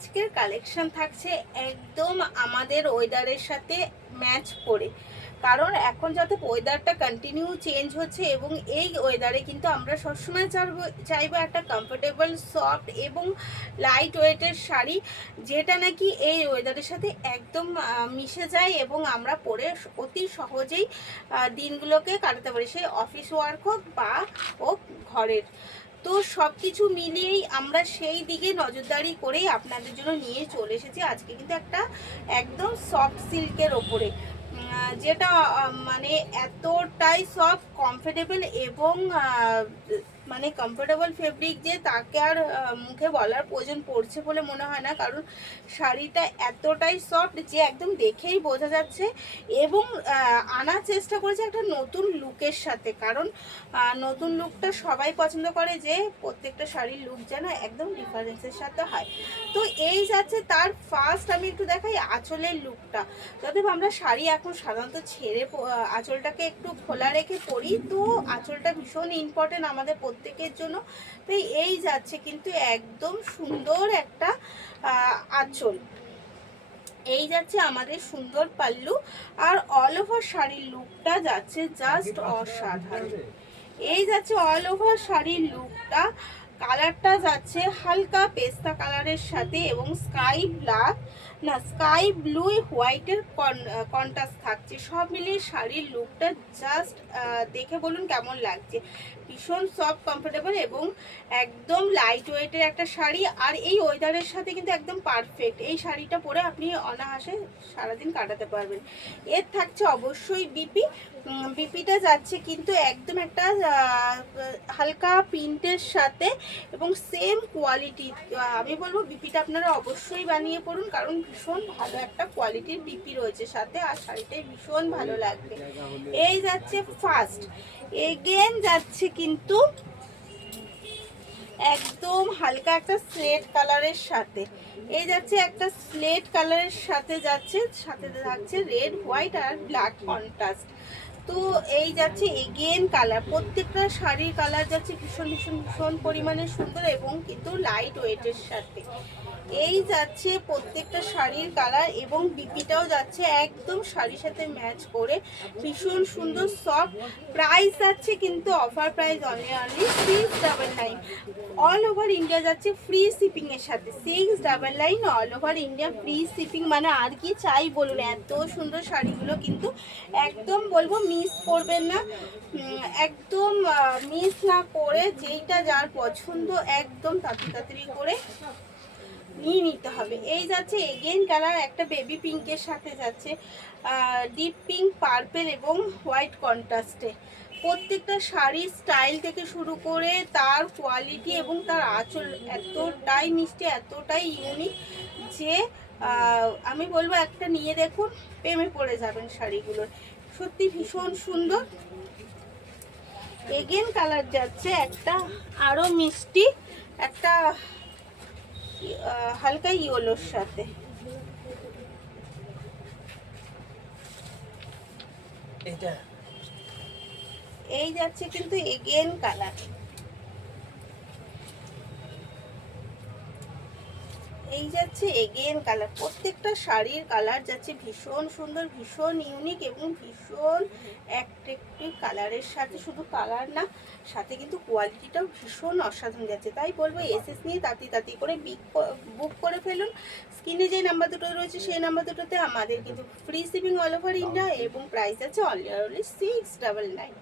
আজকের কালেকশন থাকছে একদম আমাদের ওয়েদারের সাথে ম্যাচ করে, কারণ এখন যাতে ওয়েদারটা কন্টিনিউ চেঞ্জ হচ্ছে এবং এই ওয়েদারে কিন্তু আমরা সবসময় চাইবো একটা কমফোর্টেবল সফট এবং লাইট ওয়েটের শাড়ি, যেটা নাকি এই ওয়েদারের সাথে একদম মিশে যায় এবং আমরা পরে অতি সহজেই দিনগুলোকে কাটাতে পারি, সেই অফিস ওয়ার্ক হোক বা হোক ঘরের। তো সব কিছু মিলিয়েই আমরা সেই দিকে নজরদারি করেই আপনাদের জন্য নিয়ে চলে এসেছি আজকে কিন্তু একটা একদম সফট সিল্কের ওপরে, যেটা মানে এতটাই সফট কমফোর্টেবল এবং মানে কমফোর্টেবল ফেব্রিক যে তাকে আর মুখে বলার প্রয়োজন পড়ছে বলে মনে হয় না, কারণ শাড়িটা এতটাই সফট যে একদম দেখেই বোঝা যাচ্ছে এবং আনার চেষ্টা করেছে একটা নতুন লুকের সাথে, কারণ নতুন লুকটা সবাই পছন্দ করে যে প্রত্যেকটা শাড়ির লুক যেন একদম ডিফারেন্সের সাথে হয়। তো এই যাচ্ছে তার ফার্স্ট আমি একটু দেখাই আঁচলের লুকটা। যদি আমরা শাড়ি এখন সাধারণত ছেড়ে আঁচলটাকে একটু খোলা রেখে পরি, তো আঁচলটা ভীষণ ইম্পর্টেন্ট আমাদের প্রত্যেকের জন্য। তো এই যাচ্ছে কিন্তু একদম সুন্দর একটা আঁচল, এই যাচ্ছে আমাদের সুন্দর পাল্লু, আর অল ওভার শাড়ির লুকটা যাচ্ছে জাস্ট অসাধারণ। এই যাচ্ছে অল ওভার শাড়ির লুকটা, কালারটা যাচ্ছে হালকা পেস্তা কালারের সাথে এবং স্কাই ব্ল্যাক না স্কাই ব্লু হোয়াইটের কন্ট্রাস্ট থাকছে, সব মিলিয়ে শাড়ির লুকটা জাস্ট দেখে বলুন কেমন লাগছে। ভীষণ সফট কমফোর্টেবল এবং একদম লাইট ওয়েটের একটা শাড়ি, আর এই ওয়েদারের সাথে কিন্তু একদম পারফেক্ট। এই শাড়িটা পরে আপনি অনায়াসে সারাদিন কাটাতে পারবেন। এর থাকছে অবশ্যই বিপি, বিপিটা যাচ্ছে কিন্তু একদম একটা হালকা প্রিন্টের সাথে এবং সেম কোয়ালিটি। আমি বলবো বিপিটা আপনারা অবশ্যই বানিয়ে পড়ুন, কারণ ভীষণ ভালো একটা কোয়ালিটির বিপি রয়েছে সাথে, আর শাড়িটাই ভীষণ ভালো লাগবে। এই যাচ্ছে ফার্স্ট, এগেন যাচ্ছে কিন্তু একদম হালকা একটা স্লেট কালারের সাথে, এই যাচ্ছে একটা স্লেট কালারের সাথে যাচ্ছে, সাথে থাকছে রেড হোয়াইট আর ব্ল্যাক কন্ট্রাস্ট। তো এই যাচ্ছে এগেন কালার, প্রত্যেকটা শাড়ির কালার যাচ্ছে ভীষণ ভীষণ ভীষণ পরিমাণে সুন্দর এবং কিন্তু লাইট ওয়েটের সাথে। এই যাচ্ছে প্রত্যেকটা শাড়ির কালার এবং বিপিটাও যাচ্ছে একদম শাড়ির সাথে ম্যাচ করে, ভীষণ সুন্দর সফট। প্রাইস যাচ্ছে কিন্তু offer price only 699, all over India যাচ্ছে ফ্রি শিপিং এর সাথে। 699 all over India free shipping, মানে আর কি চাই বলুন। এত সুন্দর শাড়িগুলো কিন্তু একদম বলবো মিস করবেন না, একদম মিস না করে যেইটা যার পছন্দ একদম তাড়াতাড়ি করে নিয়ে নিতে হবে। এই যাচ্ছে এগেন কালার একটা বেবি পিঙ্কের সাথে যাচ্ছে ডিপ পিঙ্ক, পার্পেল এবং হোয়াইট কন্ট্রাস্টে। প্রত্যেকটা শাড়ির স্টাইল থেকে শুরু করে তার কোয়ালিটি এবং তার আঁচল এতটাই মিষ্টি, এতটাই ইউনিক যে আমি বলবো একটা নিয়ে দেখুন, প্রেমে পড়ে যাবেন শাড়িগুলোর, সত্যি ভীষণ সুন্দর। এগেন কালার যাচ্ছে একটা আরো মিষ্টি, একটা হালকা ইয়েলোর সাথে। এই যাচ্ছে কিন্তু এগেন কালার, এই যাচ্ছে এগেন কালার। প্রত্যেকটা শাড়ির কালার যাচ্ছে ভীষণ সুন্দর, ভীষণ ইউনিক এবং ভীষণ অ্যাট্রাকটিভ কালারের সাথে, শুধু কালার না সাথে কিন্তু কোয়ালিটিটাও ভীষণ অসাধারণ যাচ্ছে। তাই বলবো এসএস নিয়ে তাড়াতাড়ি করে বুক করে ফেলুন। স্ক্রিনে যে নাম্বার দুটো রয়েছে সেই নাম্বার দুটোতে আমাদের কিন্তু free shipping all over India এবং প্রাইস আছে অনলি 699।